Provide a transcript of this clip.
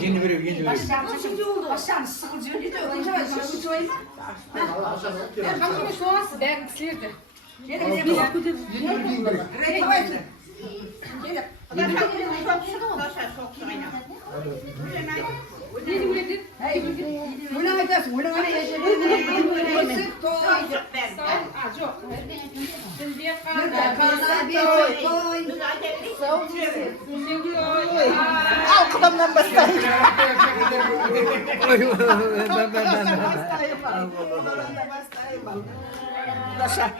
Yeni veriyorum, yeni veriyorum. Aşağı sıkıcı öyle de önce ben şu çoğayım. Ben şimdi soğansı ben silirdim. Gene bize Al kulağımdan bastayım. Bastayım.